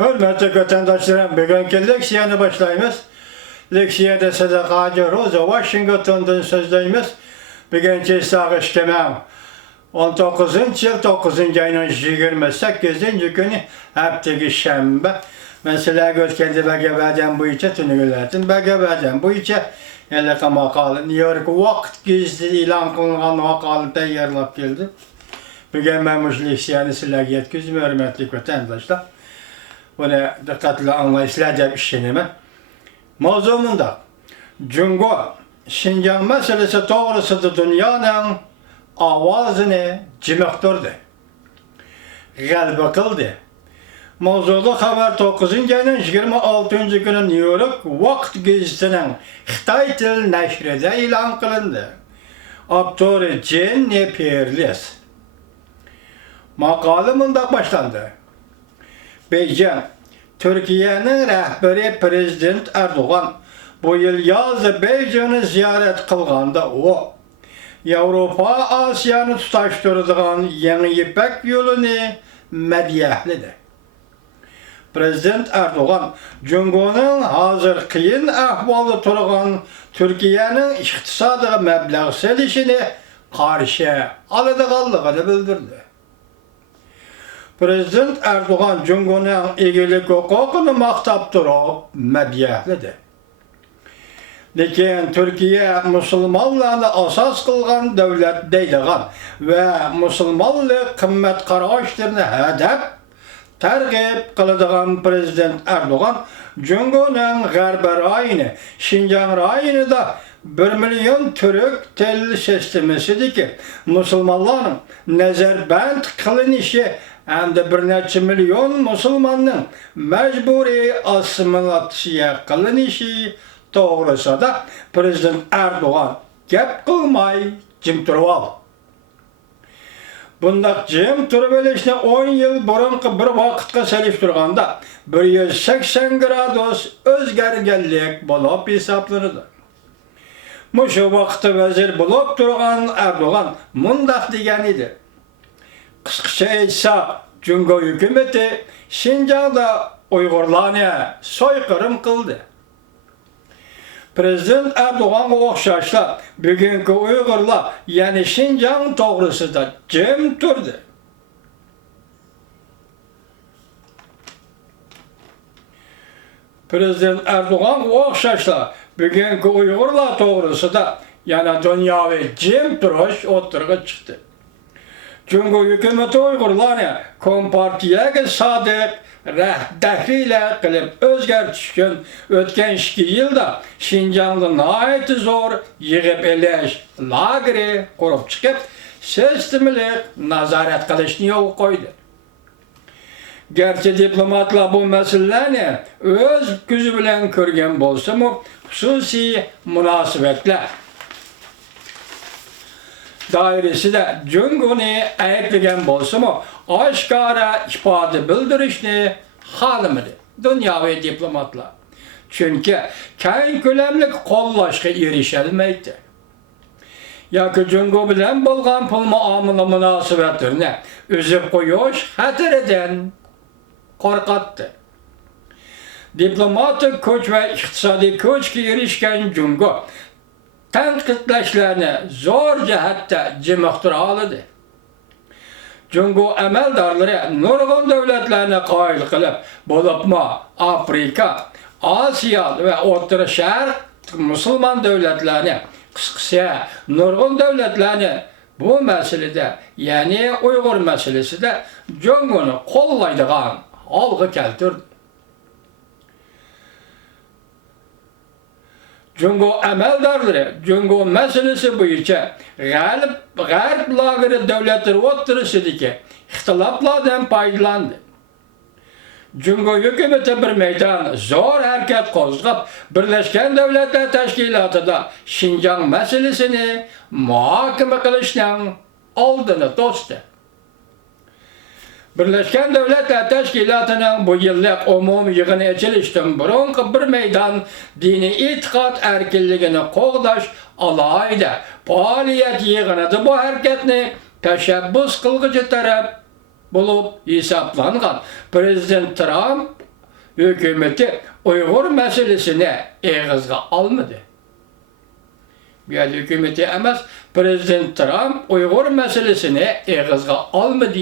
Hürmetli vatandaşlarım, bugünkü leksiyonu başlayımız. Leksiyada Sadakacı Roza, Washington'dan sözleyimiz. Bugünkü sağış kemem. 19. yıl 9. ayının 28. günü hepteki şembe. Mesela götkende begeberden bu içe tünügülerden. Begeberden bu içe eleke makalı. New York vakt gizli ilan kılınan makalı teyarlap geldi. Bugün ben bu leksiyonu sizlerle yetkizim, hürmetli vatandaşlar. Bunu dikkatli anlayışlarca işlenime. Mevzumunda Cungo, Şincan meselesi doğrusudur dünyanın avazını cimiktirdi. Galba kıldı. Mevzuda haber 9. ayının 26. günü New York Vakt gazetesinin Xitay tili neşrida ilan kılındı. Abdurri Jenny Perles. Makale mundaq başlandı. Beijing, Türkiye'nin rehberi Prezident Erdoğan bu yıl yazı Beijing'i ziyaret kılganda o, Avrupa Asya'nı tutaştırdıgan Yeni İpek yolunu medyahledi. Prezident Erdoğan, Cungo'nun hazır kıyın ahvalı turgan Türkiye'nin iktisadi meblağ selişini karşı alıdığallığını bildirdi. Prezident Erdoğan Cungo'nun egelik hukukunu maqtab turib medyahledi. Lekin Türkiye Müslümanlarını asas kılgan devlet deydigan ve Müslümanlık kımmet qarashlarını hedef tergib kılıdığan Prezident Erdoğan Cungo'nun G'arbi rayini, Şinjan rayini da 1 milyon Türk tel sistemisidir ki Müslümanların nezarband kılınışı hem de bir neçe milyon Müslümanın mecburi asimilatsiya kılınışı doğrusu da Prezident Erdoğan gep kılmay jim turib aldı. Bundaq jim turib elişine 10 yıl burunqi bir vaqtqa seliştirganda 180 gradus özgergenlik bolup hesaplanıdı. Muşu vaqtda vezir bolup turgan Erdoğan mundaq degan edi. Qısqacha aytsak, Cungo hükümeti Şinjan'da Uygurlarni soykırım kıldı. Prezident Erdoğan'a oxşaşla bugünkü Uygurlar yani Şinjan doğrusunda jim turdu. Prezident Erdoğan'a oxşaşla bugünkü Uygurlar doğrusunda yani dünyavi jim turuş oturga çıktı. Cungo hükümeti Uygurlarni Kompartiyaga sadık rehberiyle kılıp özgertişken ötken 2 yılda Şinjan'da nayeti zor yığıp eleş lageri kurup çıkıp sistemli nazaret kılışını yol koydu. Gerçi diplomatlar bu meselelerini öz gözü bilen körgen bolsa mı hususi münasebetler dairesi de Cungo'nu ayıplagan bolsa mı aşkara ifade bildirişni halımıdı dünyavi diplomatlar. Çünkü keng ko'lamlik qo'llashga erişilmeydi. Yoki Cungo bilan bo'lgan pul muomala munosabatlarini uzib qo'yish xataridan qo'rqatdi. Diplomatik kuch va iqtisodiy kuchga erishgan Cungo tanqidlashlarni zo'r jihatda jimiqtira oladi. Cungo amaldorlari nurg'un davlatlarni qoyil qilib, bo'libmi Afrika, Osiyo va O'rta Sharq musulmon davlatlarini, qisqasi nurg'un davlatlarni bu masalada, ya'ni Uyg'ur masalasida Cungoni qo'llaydigan holga keltirdi. Cungo amaldorlari Cungo masalasi bo'yicha G'arb lageri davlatlar o'ttirisidagi ixtiloflardan foydalandi. Cungo hukumati bir maydon zo'r harakat qo'zg'ab, Birlashgan Davlatlar Tashkilotida Şinjan masalasini muhokama qilishning oldini to'sdi. Birlashgan Davlatlar Tashkilotining bu yillik umumiy yig'ini ochilishdan burungi bir maydon diniy e'tiqod erkinligini qo'g'dash alohida faoliyat yig'inida bu harakatni tashabbus qilg'uchi taraf bo'lib hisoblangan Prezident Trump hükümeti Uygur meselesini eğizge almadı. Yani hükümeti emas, Prezident Trump Uygur meselesini eğizge almadı.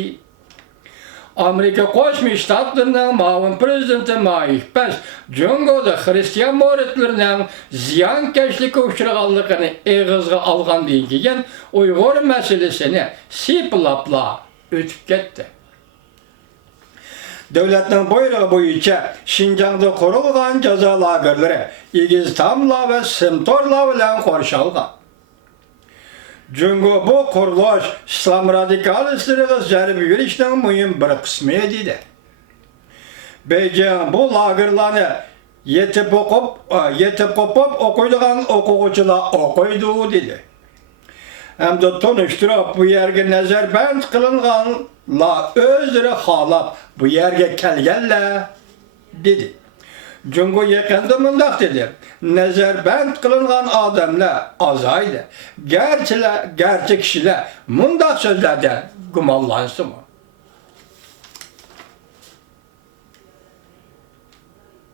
Amerika Koşmuş Ştatlarının mavun prezidenti Mike Pence, Cungo'da Hristiyan moritlerinin ziyankeşlik uçurağallıkını eğizge algan deyin Uygur meselesini siplapla ötüp gitti. Devletinin buyruğu boyunca Şinjan'da kurulgan ceza lagerleri İgiztamla ve Simtorla bilen korşalgan. Çünkü bu kuruluş İslam radikalistleri zerbi yürüyüşünün mühim bir kısmı idi. Beijing bu lagerlarını yetip kopup okuyduğun okuyucular okuydu dedi. Hem de tanıştırıp bu yerge nezarband kılınganla özleri halap bu yerge kelgenler dedi. Çünkü yakında mındak dedi. Nezarband kılıngan adamlar azaydı. Gerçek kişiler mındak sözlerden gumallansın mı?